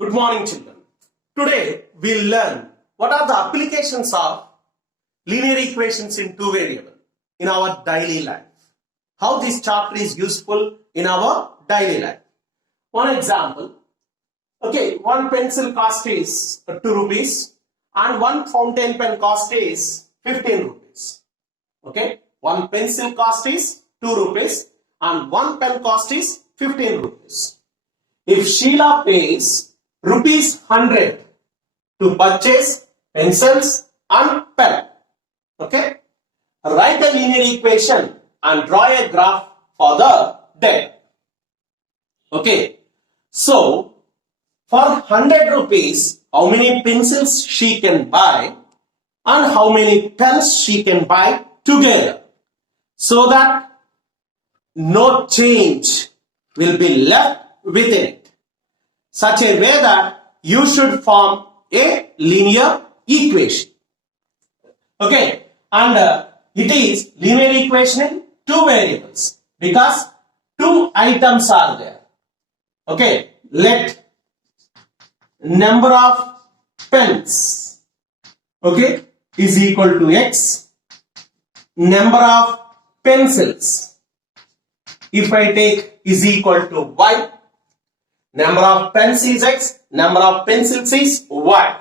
Good morning, children. Today we'll learn what are the applications of linear equations in two variable in our daily life. How this chapter is useful in our daily life. One example. Okay, one pencil cost is 2 rupees and one fountain pen cost is 15 rupees. Okay, one pencil cost is 2 rupees and one pen cost is 15 rupees. If Sheila pays rupees 100 to purchase pencils and pen, okay, write a linear equation and draw a graph for the debt. Okay, so for 100 rupees, how many pencils she can buy and how many pens she can buy together, so that no change will be left within it, such a way that you should form a linear equation. Okay, and it is linear equation in two variables because two items are there. Okay, let number of pens, okay, is equal to x, number of pencils, if I take, is equal to y. Number of pens is x, number of pencils is y.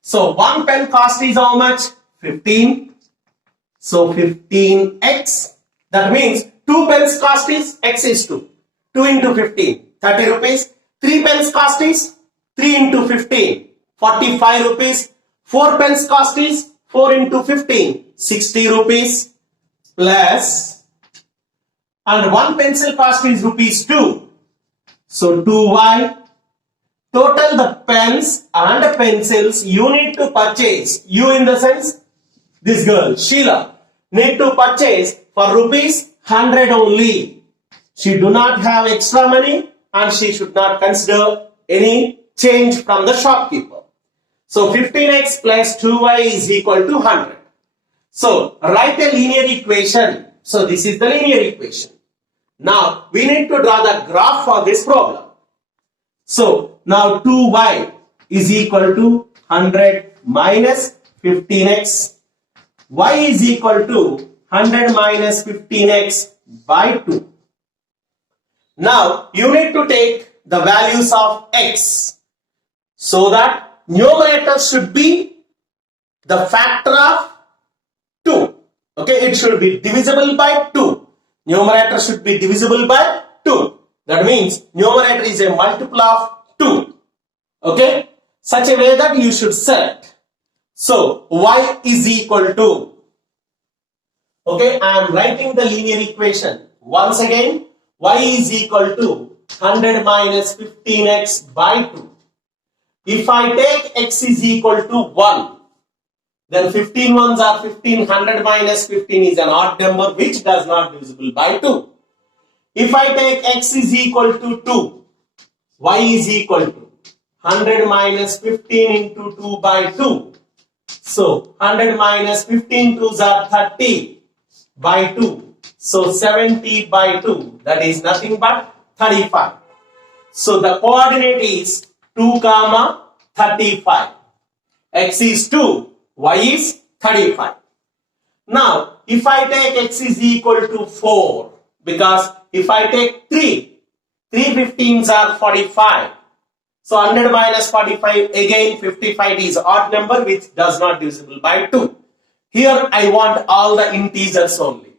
So one pen cost is how much? 15. So 15x. That means 2 pens cost is x is 2. 2 into 15, 30 rupees. 3 pens cost is 3 into 15, 45 rupees. 4 pens cost is 4 into 15, 60 rupees. Plus, and 1 pencil cost is rupees 2. So 2y. Total the pens and pencils you need to purchase. You in the sense, this girl, Sheila, need to purchase for rupees 100 only. She do not have extra money and she should not consider any change from the shopkeeper. So 15x plus 2y is equal to 100. So write a linear equation. So this is the linear equation. Now we need to draw the graph for this problem. So now 2y is equal to 100 minus 15x. Y is equal to 100 minus 15x by 2. Now you need to take the values of x so that numerator should be the factor of 2. Okay, it should be divisible by 2. Numerator should be divisible by 2. That means numerator is a multiple of 2. Okay, such a way that you should set. So y is equal to, okay, I am writing the linear equation once again. Y is equal to 100 minus 15x by 2. If I take x is equal to 1, then 15 ones are 15. 100 minus 15 is an odd number which does not divisible by 2. If I take x is equal to 2, y is equal to 100 minus 15 into 2 by 2. So 100 minus 15 2s are 30 by 2. So 70 by 2, that is nothing but 35. So the coordinate is 2, 35. X is 2, y is 35. Now if I take x is equal to 4, because if I take 3 15s are 45. So 100 minus 45, again 55 is odd number which does not divisible by 2. Here I want all the integers only.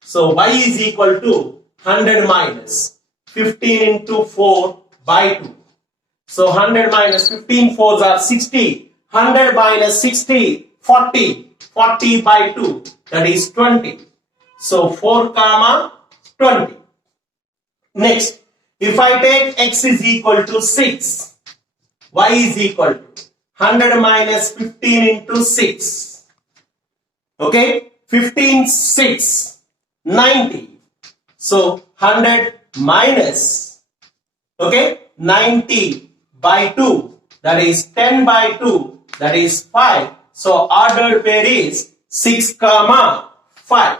So y is equal to 100 minus 15 into 4 by 2. So 100 minus 15 4s are 60. 100 minus 60, 40. 40 by 2, that is 20. So 4, 20. Next, if I take x is equal to 6, y is equal to 100 minus 15 into 6. Okay, 15, 6, 90. So 100 minus, okay, 90 by 2, that is 10 by 2, that is 5. So ordered pair is 6, 5.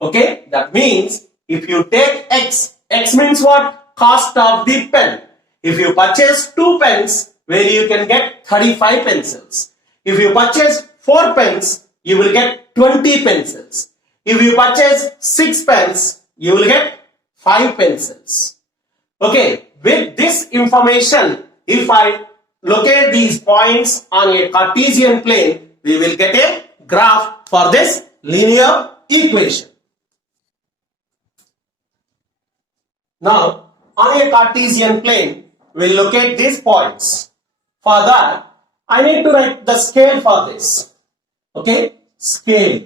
Okay, that means if you take x, x means what? Cost of the pen. If you purchase 2 pens, where you can get 35 pencils. If you purchase 4 pens, you will get 20 pencils. If you purchase 6 pens, you will get 5 pencils. Okay, with this information, if I locate these points on a Cartesian plane, we will get a graph for this linear equation. Now, on a Cartesian plane, we will locate these points. For that, I need to write the scale for this. Okay, scale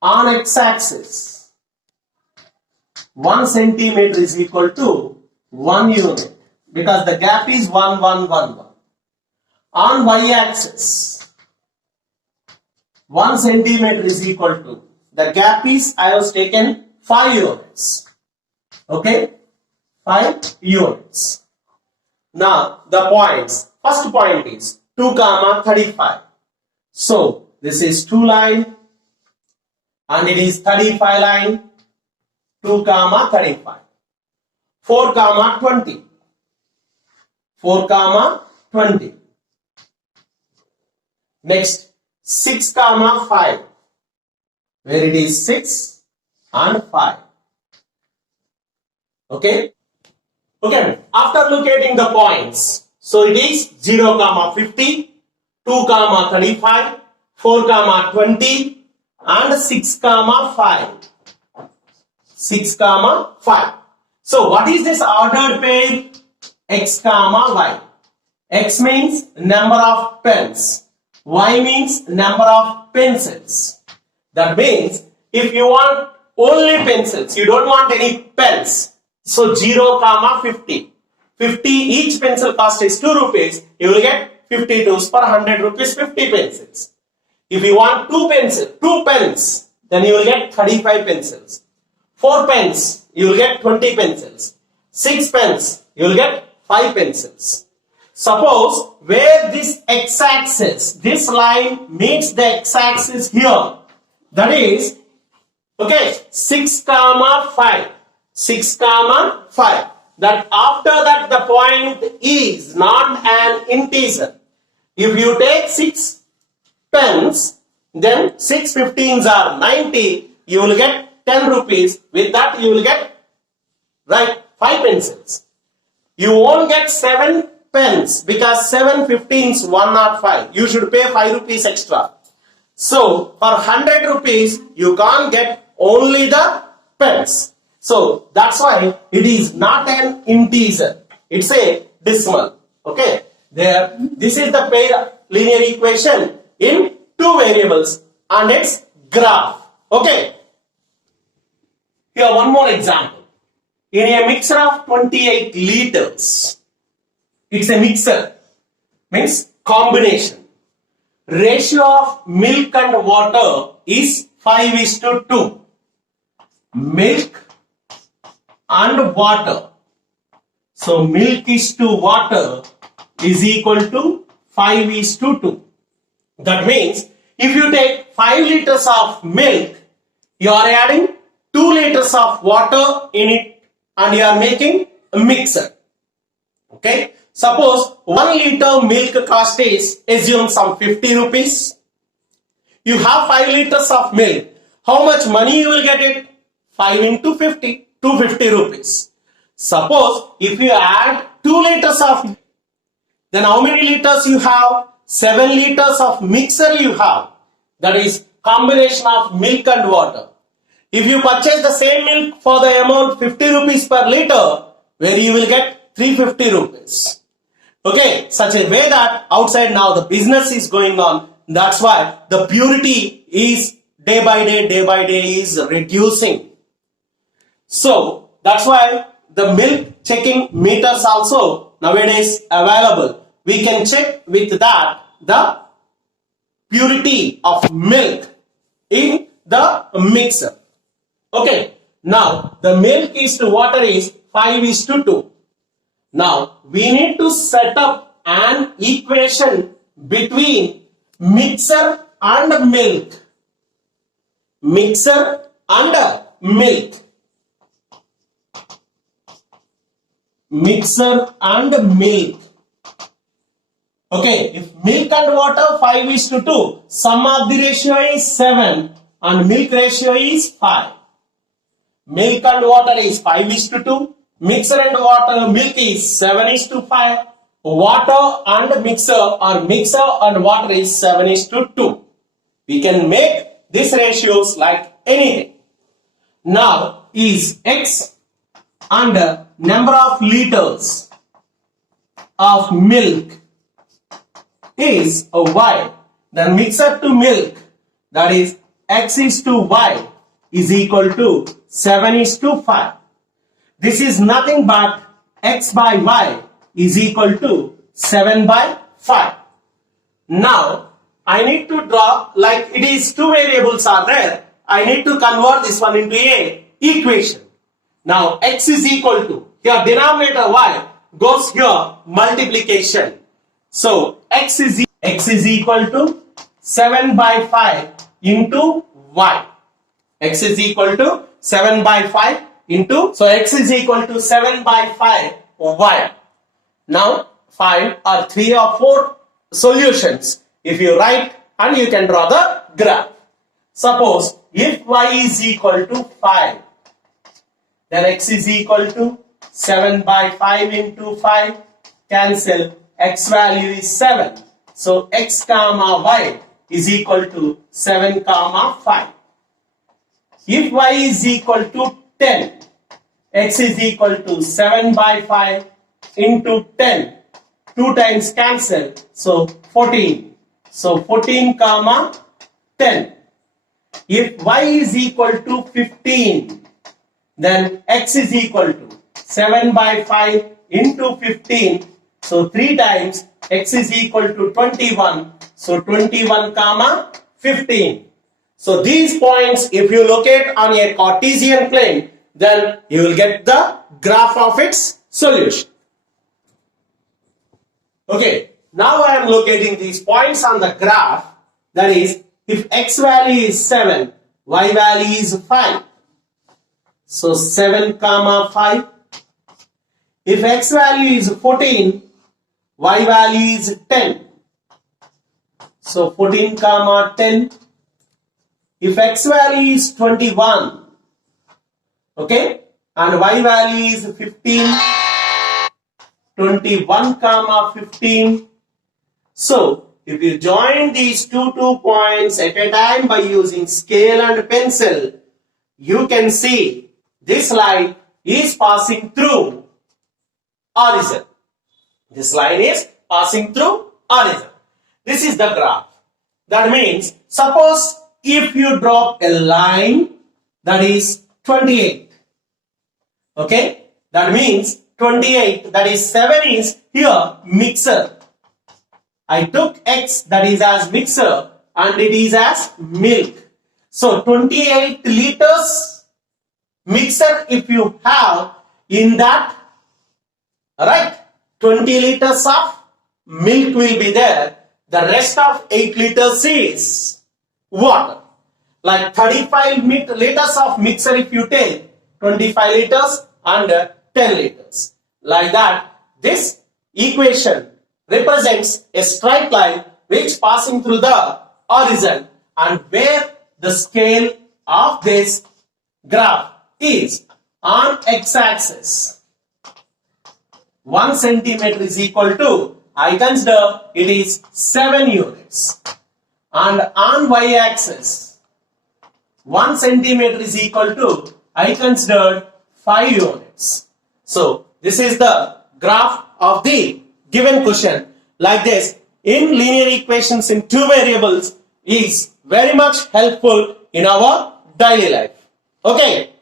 on x-axis. 1 centimeter is equal to 1 unit because the gap is 1, 1, 1, 1. On y-axis, 1 centimeter is equal to, the gap is, I have taken 5 units. Okay, 5 units. Now, the points. First point is 2, 35. So, this is 2 line and it is 35 line, 2, 35. 4, 20. 4, 20. Next, 6, 5. Where it is 6 and 5. Okay. Okay. After locating the points, so it is 0, 50, 2, 35, 4, 20, and 6, 5. 6, 5. So what is this ordered pair? X, Y. X means number of pens. Y means number of pencils. That means if you want only pencils, you don't want any pens. So 0, 50. 50 each pencil cost is 2 rupees. You will get 50 2s per 100 rupees, 50 pencils. If you want 2 pens, then you will get 35 pencils. 4 pens, you will get 20 pencils. 6 pens, you will get 5 pencils. Suppose where this x-axis, this line meets the x-axis here, that is, okay, 6, 5. 6, 5. That after that the point is not an integer. If you take 6 pens, then 6 15s are 90. You will get 10 rupees. With that you will get, right, 5 pencils. You won't get 7 pens because 7 15s 105. You should pay 5 rupees extra. So for 100 rupees you can't get only the pens. So that's why it is not an integer. It's a decimal. Okay. There, this is the pair linear equation in 2 variables and its graph. Okay. Here one more example. In a mixer of 28 liters, it's a mixer, means combination. Ratio of milk and water is 5:2. Milk and water. So milk is to water is equal to 5:2. That means if you take 5 liters of milk, you are adding 2 liters of water in it and you are making a mixer. Okay. Suppose 1 liter milk cost is, assume some 50 rupees. You have 5 liters of milk. How much money you will get it? 5 into 50, 250 rupees. Suppose if you add 2 liters of, then how many liters you have? 7 liters of mixer you have. That is combination of milk and water. If you purchase the same milk for the amount 50 rupees per liter, where you will get 350 rupees. Okay, such a way that outside now the business is going on. That's why the purity is day by day is reducing. So that's why the milk checking meters also nowadays available. We can check with that the purity of milk in the mixer. Okay, now the milk is to water is 5:2. Now we need to set up an equation between mixer and milk. Mixer and milk. mixer and milk. Okay, if milk and water 5:2, sum of the ratio is 7 and milk ratio is 5. Milk and water is 5:2, mixer and water milk is 7:5, water and mixer or mixer and water is 7:2. We can make these ratios like anything. Now is X and number of liters of milk is Y. Then mixer to milk, that is X is to Y, is equal to 7:5. This is nothing but X by Y is equal to 7/5. Now I need to draw, like it is two variables are there, I need to convert this one into a equation. Now X is equal to, here denominator Y goes here multiplication. So X is equal to 7/5 into Y. X is equal to 7/5 into, so X is equal to 7/5 Y. Now find or 3 or 4 solutions. If you write and you can draw the graph. Suppose if Y is equal to 5, then X is equal to 7/5 into 5, cancel, X value is 7. So X comma Y is equal to 7 comma 5. If Y is equal to 10, X is equal to 7/5 into 10. 2 times cancel, so 14. So 14 comma 10. If Y is equal to 15, then X is equal to 7/5 into 15. So 3 times X is equal to 21. So 21 comma 15. So these points, if you locate on a Cartesian plane, then you will get the graph of its solution. Okay, now I am locating these points on the graph. That is, if X value is 7, Y value is 5. So 7 comma 5. If X value is 14, Y value is 10. So 14 comma 10. If X value is 21, okay, and Y value is 15, 21 comma 15. So if you join these two points at a time by using scale and pencil, you can see this line is passing through origin. This line is passing through origin. This is the graph. That means, suppose if you drop a line that is 28, okay, that means 28, that is 7 is here mixer. I took X that is as mixer and it is as milk. So 28 liters mixer if you have in that, right, 20 liters of milk will be there. The rest of 8 liters is water. Like 35 liters of mixer if you take, 25 liters and 10 liters. Like that, this equation represents a straight line which passing through the origin and where the scale of this graph is on x-axis. 1 centimeter is equal to, I consider it is 7 units, and on y-axis 1 centimeter is equal to, I considered 5 units. So this is the graph of the given question. Like this, in linear equations in 2 variables is very much helpful in our daily life. Okay.